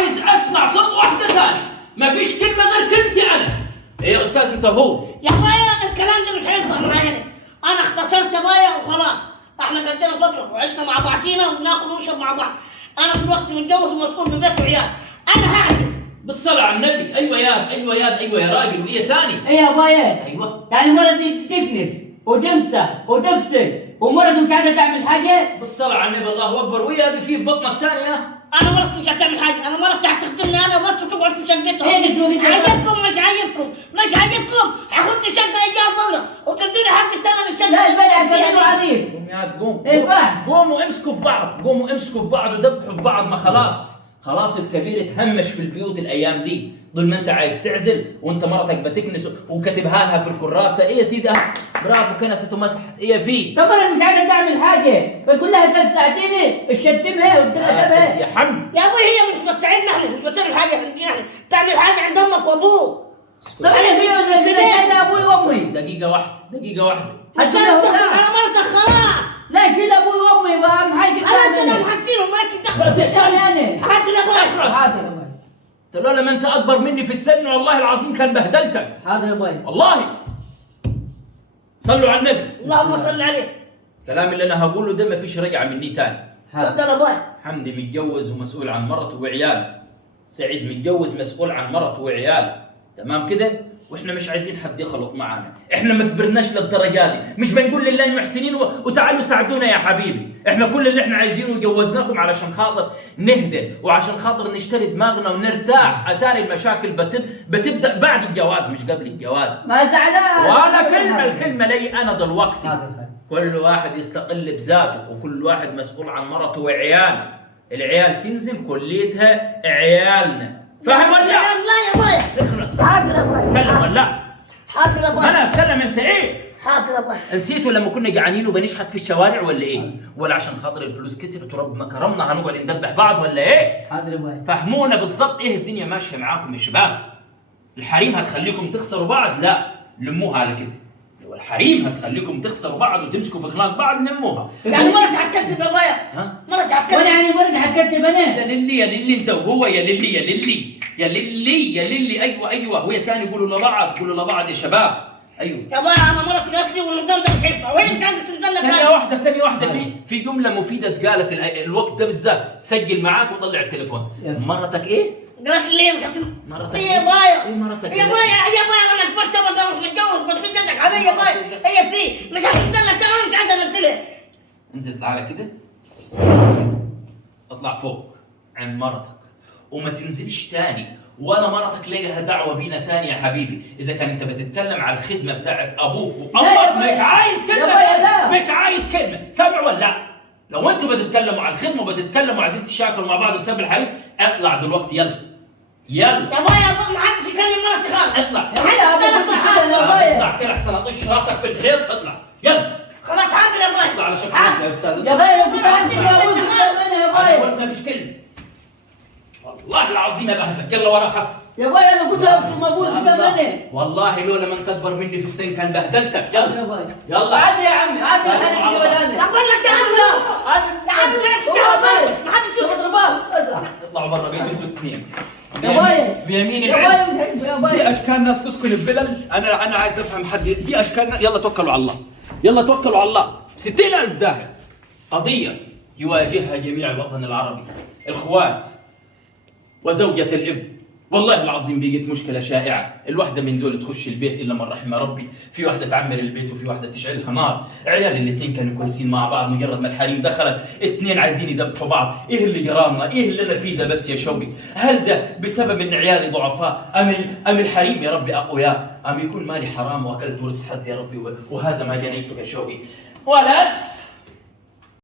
عايز اسمع صوت واحده ثاني، ما فيش كلمه غير كلمتي انا. ايه يا استاذ انت هو؟ يا بايا الكلام ده مش هينفع معايا. انا اختصرت يا بايا وخلاص. احنا قضينا فتره وعشنا مع بعضينا وبناكل ونشرب مع بعض. انا دلوقتي متجوز ومسؤول ببيت وعيال. انا هعزل. بالصلاة على النبي. ايوه يا ايوه يا ايوه يا راجل. وايه ثاني؟ ايه يا بايا؟ ايوه يعني مرتي تكنس وتمسح وتغسل ومرتي مش عايزه تعمل حاجه؟ بالصلاة على النبي الله اكبر. وايه هذه في بطنك ثانيه؟ انا مرتي مش هتعمل حاجه. انا مرتي هتخدمني انا بس وتقعد في شقتها. ايه اسمه كده؟ عجبكم مش عجبكم مش عجبكم هاخد لي شقه ايجار بره وتدوني حق ثمن الشقه. لا البلد كانوا عريض. قوم يا قوم. ايه بقى؟ قوموا امسكوا في بعض، قوموا امسكوا في بعض ودبحوا في بعض. ما خلاص الكبير اتهمش في البيوت الايام دي. طول ما انت عايز تعزل وانت مرتك بتكنس وكاتبها لها في الكراسه. ايه يا سيدي برافو كنست ومسحت. ايه في؟ طب انا مش عايزه تعمل حاجه، بتقول لها 3 ساعتين الشتمها وتقلبها. يا حمد يا ابوي هي مش بتساعدنا احنا، مش بتعمل حاجه عندنا احنا، تعمل حاجه عند امك وابوك. طب انا في شايله ابوي وامي. دقيقه واحده هتقول تحكم له على مرتك خلاص. لا شيل ابوي وامي بقى اهم حاجه. خلاص انا محكيهم ما تدخل. بس الثاني انا. هات الابوي. حاضر يا باي. قلت له لما انت اكبر مني في السن والله العظيم كان بهدلتك. حاضر يا باي. والله. صلوا على النبي. اللهم صل عليه. الكلام اللي انا هقوله ده ما فيش رجعه مني تاني. تفضل ابوي. حمدي متجوز ومسؤول عن مرته وعيال. سعيد متجوز مسؤول عن مرته وعيال. تمام كده؟ واحنا مش عايزين حد يخلط معانا، احنا ما كبرناش للدرجه دي، مش بنقول لله محسنين وتعالوا ساعدونا يا حبيبي، احنا كل اللي احنا عايزينه جوزناكم علشان خاطر نهدى وعشان خاطر نشتري دماغنا ونرتاح. اتاري المشاكل بتبدا بعد الجواز مش قبل الجواز. ما زعلان. ولا الكلمه لي انا دلوقتي. حاضر. كل واحد يستقل بذاته وكل واحد مسؤول عن مرته وعياله. العيال تنزل كليتها عيالنا. فاهم ولا لا؟ لا يا ابوي. اخلص. حاضر يا ابوي. اتكلم ولا لا؟ حاضر يا ابوي. انا اتكلم انت ايه؟ حاضر يا ابوي. نسيتوا لما كنا جعانين وبنشحت في الشوارع ولا ايه؟ ولا عشان خاطر الفلوس كترت وربنا كرمنا هنقعد ندبح بعض ولا ايه؟ حاضر يا باي. فهمونا بالضبط ايه الدنيا ماشيه معاكم يا شباب. الحريم هتخليكم تخسروا بعض؟ لا، لموها على كده. لو الحريم هتخليكم تخسروا بعض وتمسكوا في اخلاق بعض لموها. يعني مرتي هتكذب يا ابوي. ها؟ مرتي وانا هتكذب. يعني مرتي هتكتب انا. يا للي انت وهو. يا للي ايوه وهي تاني قولوا لبعض يا شباب. ايوه يا ابوي انا مرتي قالت لي والنظام ده مش هينفع وهي مش عايزه تنزل لك. ثانية واحدة في جملة مفيدة اتقالت الوقت ده بالذات. سجل معاك وطلع التليفون. يلا. مرتك ايه؟ قالت لي ليه مش هتنزل؟ مرتك هي ايه؟ يا بايا. ايه مرتك يا بايا انا كبرت ابدا مش متجوز بس بجدك علي يا بايا. هي في مش هتنزل لك انا مش عايزه انزلها. انزل تعالى كده. اطلع فوق عند مرتك وما تنزلش تاني ولا مرتك لها دعوة بينا تاني يا حبيبي. إذا كان أنت بتتكلم على الخدمة بتاعت أبوك وأمك مش عايز كلمة. مش عايز كلمة. سامع ولا لا؟ لو أنتوا بتتكلموا على الخدمة وبتتكلموا عايزين تشاكلوا مع بعض بسبب الحريم اطلع دلوقتي يلا. يا بايا ما حدش يكلم مرتي خالص. اطلع. اطلع كده احسن اطش راسك في الحيط. اطلع يلا. خلاص حاضر يا بايا. اطلع على شكلك يا أستاذ. يا بايا كنت عايز تتجوز انا يا بايا. ما فيش كلمة. والله العظيم ابهدلك. يلا ورا حصل. يا بايا انا كنت اكتب ابوك كمان. والله لولا ما انت اكبر مني في السن كان بهدلتك. يا يلا بايا. يلا عادي يا عمي عادي انا كده ولا انا. اقول لك يا عم يا عم ما حدش يشوف. اطلعوا برا بيت انتوا الاثنين. يا بايا. بيمين يا العز. بايا متحس يا في بايا. اشكال ناس تسكن بفلل. انا عايز افهم حد. في اشكال يلا توكلوا على الله. يلا توكلوا على الله. 60,000 داهية. قضية يواجهها جميع الوطن العربي. الاخوات وزوجة الاب. والله العظيم بقت مشكلة شائعة. الواحدة من دول تخش البيت إلا من رحم ربي. في واحدة تعمر البيت وفي واحدة تشعلها نار. عيال الاثنين كانوا كويسين مع بعض مجرد ما الحريم دخلت اثنين عايزين يدبحوا بعض. إيه اللي جرالنا؟ إيه اللي أنا فيه ده بس يا شوقي؟ هل ده بسبب إن عيالي ضعفاء أم الحريم يا ربي أقوياء؟ أم يكون مالي حرام وأكلت ورث حد يا ربي وهذا ما جنيته يا شوقي؟ ولد